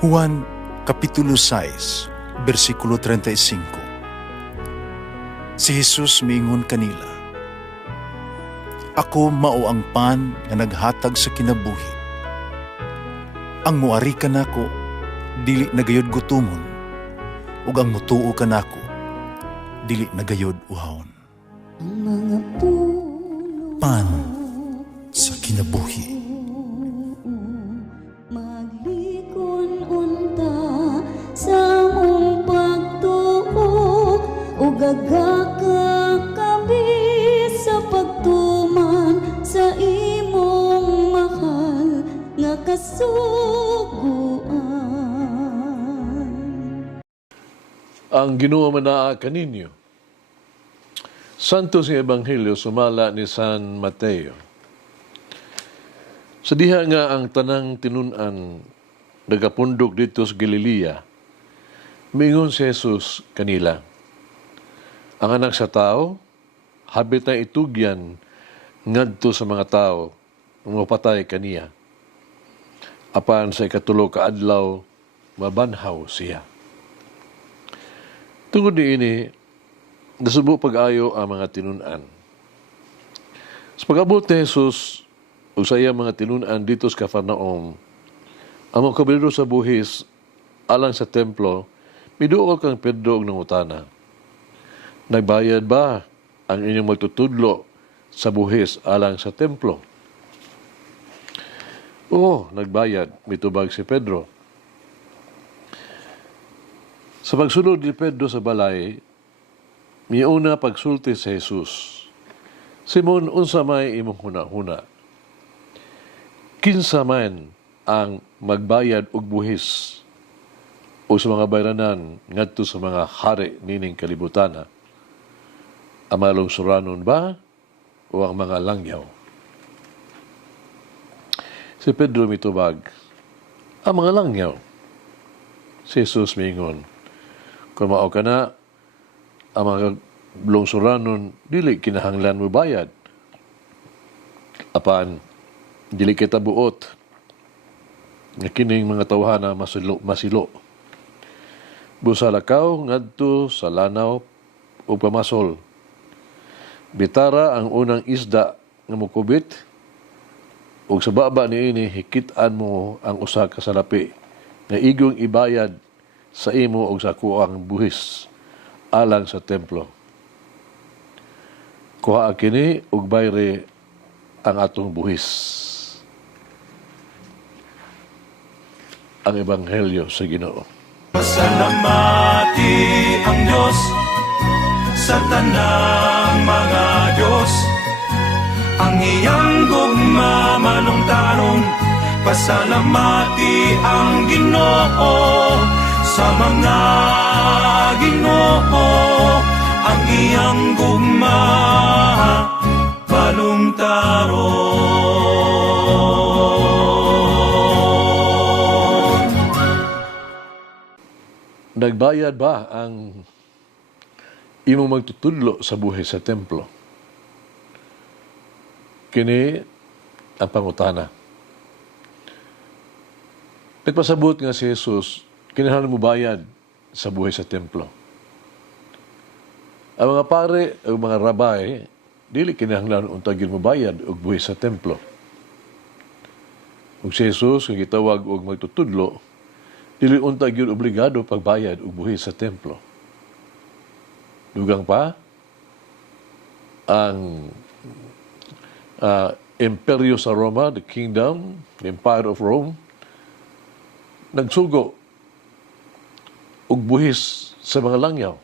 Juan Kapitulo 6, versikulo 35. Si Jesus miingon kanila, "Ako mao ang pan nga naghatag sa kinabuhi. Ang muari kanako dili nagayod gutomon, ug ang mutuo kanako dili nagayod uhawon." Ang mga puno Pan sa kinabuhi. maglikon unta sa mong pagtuo ug gagaka kami sa pagtuman sa imong mahal nga kasuguan. Ang Ginoo manaa kaninyo. Santo sa Ebanghelyo sumala ni San Mateo. Sa diha nga ang tanang tinun-an nagapundok dito sa Galilea, miingon si Jesus kanila, ang anak sa tao, habit na itugyan ngadto sa mga tao, mapatay kaniya. Apan sa ikatulo ka adlaw, mabanhaw siya. Tungod niini, nasubo pag-ayo ang mga tinun-an. Sa pag-abot ni Jesus o sa iyang mga tinun-an dito sa Capernaum, ang mga kabalero sa buhis alang sa templo, miduol kang Pedro og nangutana, "Nagbayad ba ang inyong magtutudlo sa buhis alang sa templo?" "Oo, nagbayad," mitubag si Pedro. Sa pagsulod ni Pedro sa balay, miuna pagsulti sa Jesus, "Simon, unsa may imong huna-huna? Kinsa man ang magbayad og buhis o sa mga bayranan ngadto sa mga hari nining kalibutan? Ang mga lungsuranon ba o ang mga langyaw?" Si Pedro mitubag, "Ang mga langyaw." Si Jesus miingon, "Kung mao ka na, ang mga lungsuranon dili kinahanglan mo bayad. Apan, dili kita buot nga kining mga tawhana masilo. Busa lakaw ngadto sa lanaw o pamasol. Bitara ang unang isda nga mukubit, ug sa baba niini hikit-an mo ang usa ka salapi nga igong ibayad sa imo ug sa kuang buhis alang sa templo. Kuha kini ug bayre ang atong buhis." Ang Ebanghelyo sa Ginoo. Pasalamati ang Diyos sa tanang mga Diyos, ang iyang gugma manungtanon. Pasalamati ang Ginoo sa mga Ginoo, ang iyang gugma balungtaron. Nagbayad ba ang imong magtutudlo sa buhay sa templo? Kini ang pangutana. Nagpasabot nga si Jesus, kinahanglan mo bayad sa buhay sa templo. Ang mga pare o mga rabay, dili kinahanglan untag mo bayad og buhay sa templo. Ug si Jesus nga gitawag og magtutudlo, dili untag gyud obligado pagbayad og buhi sa templo. Dugang pa, ang imperyo sa Roma, the kingdom, the empire of Rome, nagsugo og buhis sa mga langyaw.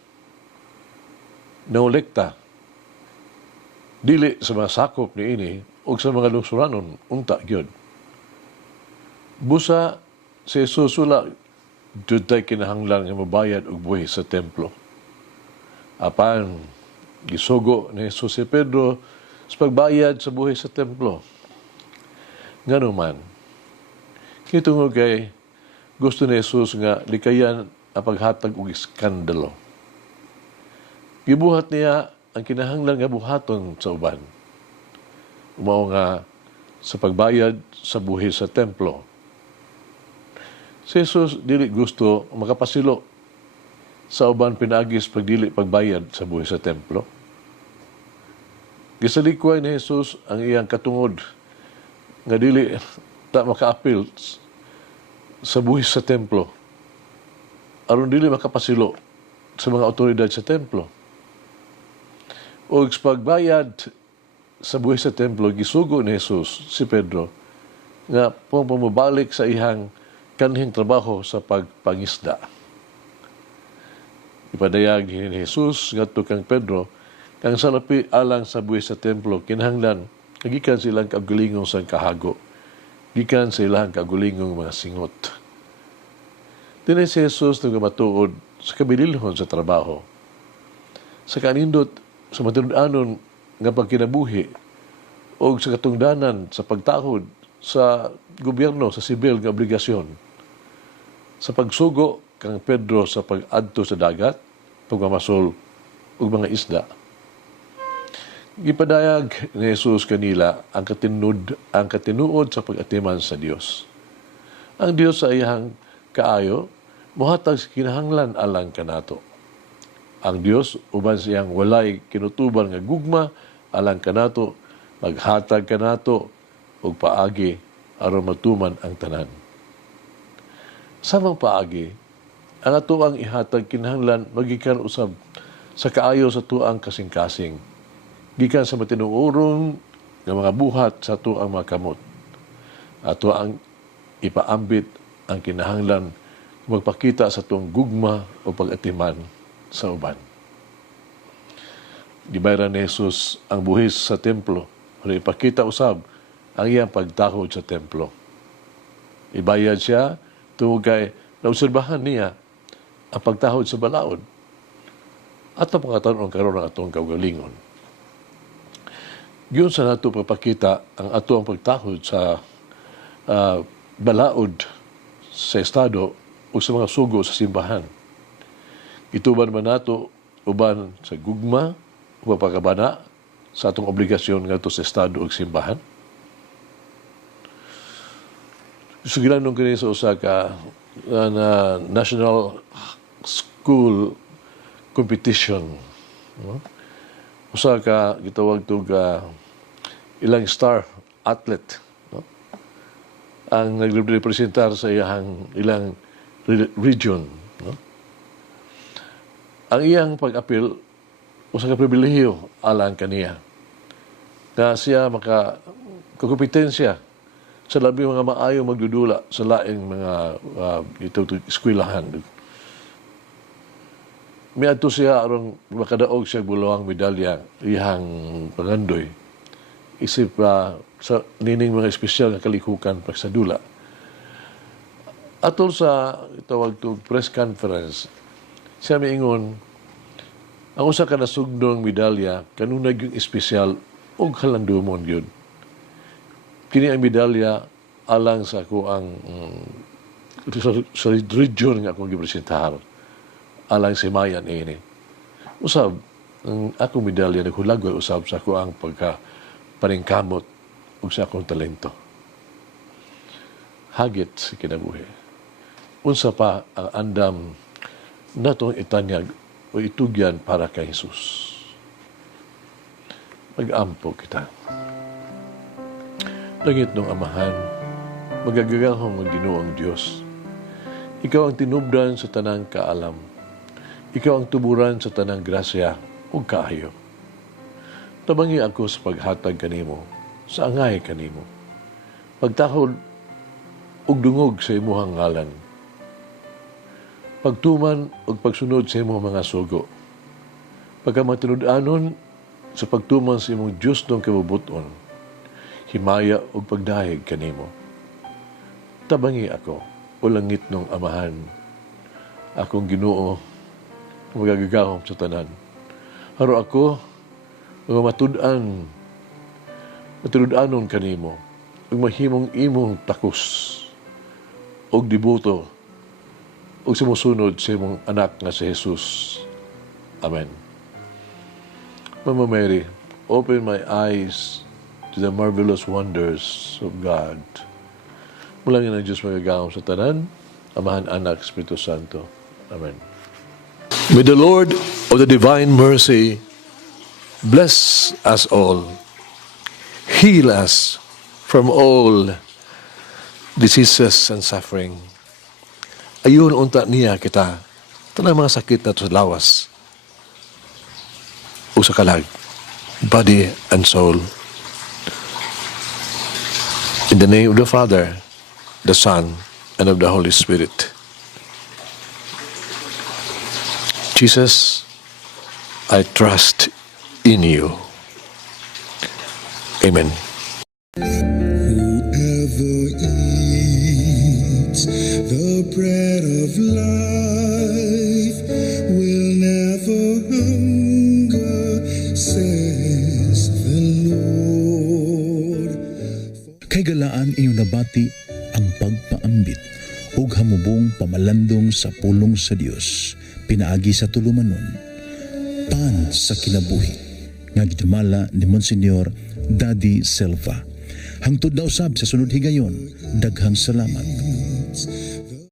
Naolekta, dili sa mga sakop niini o sa mga lungsuranon, unta gyud. Busa, si Jesus wala jud tay kinahanglan nga mabayad og buhis sa templo. Apan gisugo ni Jesus si Pedro sa pagbayad sa buhis sa templo. Ngano man, kitungod kay gusto ni Jesus nga likayan ang paghatag og iskandalo. Gibuhat niya ang kinahanglan nga buhaton sa uban. Mao nga sa pagbayad sa buhis sa templo. Si Jesus dili gusto makapasilo sa uban pinagis pagdili pagbayad sa buhi sa templo. Gisalikuan ni Jesus ang iyang katungod nga dili ta makaapil sa buhi sa templo aron dili makapasilo sa mga otoridad sa templo. O sa pagbayad sa buhi sa templo, gisugo ni Jesus si Pedro nga pumabalik sa ihang kanhing trabaho sa pagpangisda. Ipadayag ni Jesus ngadto kang Pedro kang salapi alang sa buhi sa templo kinahanglan gikan silang kagulingong sa kahago, gikan sa ilang kagulingong mga singot. Dinay si Jesus nagmatuod sa kabililhon sa trabaho. Sa kanindot sa matinud-anon nga pagkinabuhi o sa katungdanan sa pagtahod sa gobyerno sa sibil nga obligasyon. Sa pagsugo kang Pedro sa pag-adto sa dagat, pagmamasol ug mga isda. Gipadayag ni Jesus kanila ang katinuod sa pag-atiman sa Dios. Ang Dios sa iyang kaayo mohatag sa kinahanglan alang kanato. Ang Dios uban siyang walay kinutuban nga gugma alang kanato, maghatag kanato og paagi aron matuman ang tanan. Samang paagi, ang atoang ihatag kinahanglan magikan usab sa kaayo sa tuang kasing-kasing, gikan sa matinuorong nga mga buhat sa tuang mga kamot. Ato ang ipaambit ang kinahanglan magpakita sa tuang gugma o pag-atiman sa uban. Gibayran ni Jesus ang buhis sa templo para ipakita usab ang iyang pagtahod sa templo. Ibayad siya tungod kay naobserbahan niya ang pagtahod sa balaod at ang pagkataon karon ng atong kaugalingon. Giyon sa nato papakita ang atong pagtahod sa balaod sa estado o sa mga sugo sa simbahan. Ituban man nato uban sa gugma o pagkabana sa atong obligasyon ngadto sa estado ug simbahan. Sugilan nung kini sa usa ka na national school competition. No? Usa ka gitawag tog ilang star athlete, no? Ang nagrepresentar sa ilang region, no? Ang iyang pag-apil usa ka pribilehiyo alang kaniya na siya makakompetensya sa labi mga maayo magdudula sa laing mga eskwelahan. Miadto siya aron makadaog siya bulawang medalya iyang pangandoy isip sa nining mga espesyal nga kalikukan pag sa dula. Atol sa itawag to press conference, siya miingon ang usa ka nasugdong medalya kanunay yung espesyal og halandumon gyud. Kini ang medalya alang sa ako ang sa region nga akong gipresentahan alang si Mayan ini. Usab ang akong medalya naghulagway usab sa ako ang paningkamot ug sa akong talento. Hagit sa kinabuhi. Unsa pa ang andam natong itanyag o itugyan para kay Jesus. Mag-ampo kita. Langit ng Amahan, magagagahong ang Ginoong Diyos. Ikaw ang tinubdan sa tanang kaalam. Ikaw ang tuburan sa tanang grasya o kaayo. Tabangi ako sa paghatag kanimo, sa angay kanimo. Pagtahod ug dungog sa imuhang ngalan. Pagtuman ug pagsunod sa imong mga sugo. Pagkamatinud-anon sa pagtuman sa imong Diyos ng kabubuton. Himaya o pagdahig kanimo. Tabangi ako, o langit ng Amahan, akong Ginoo, magagagahom sa tanan. Haro ako, mga matudanon kanimo, ug mahimong imong takos, og dibuto, ug sumusunod sa imong anak nga si Jesus. Amen. Mama Mary, open my eyes to the marvelous wonders of God. Mulangin ang Diyos magagahom sa tanan, Amahan, Anak, Espiritu Santo. Amen. May the Lord of the divine mercy bless us all, heal us from all diseases and suffering. Ayun unta niya kita, tanang mga sakit na sa lawas o sa kalag, body and soul. In the name of the Father, the Son, and of the Holy Spirit. Jesus, I trust in you. Amen. Whoever eats the bread of life will never hunger, says the Lord. Kay galaan inyong nabati ang pagpaambit ug hamubong pamalandong sa pulong sa Dios pinaagi sa tulumanon pan sa kinabuhi nga gidumala ni Monsignor Daddy Silva. Hangtod na usab sa sunod higayon, daghang salamat.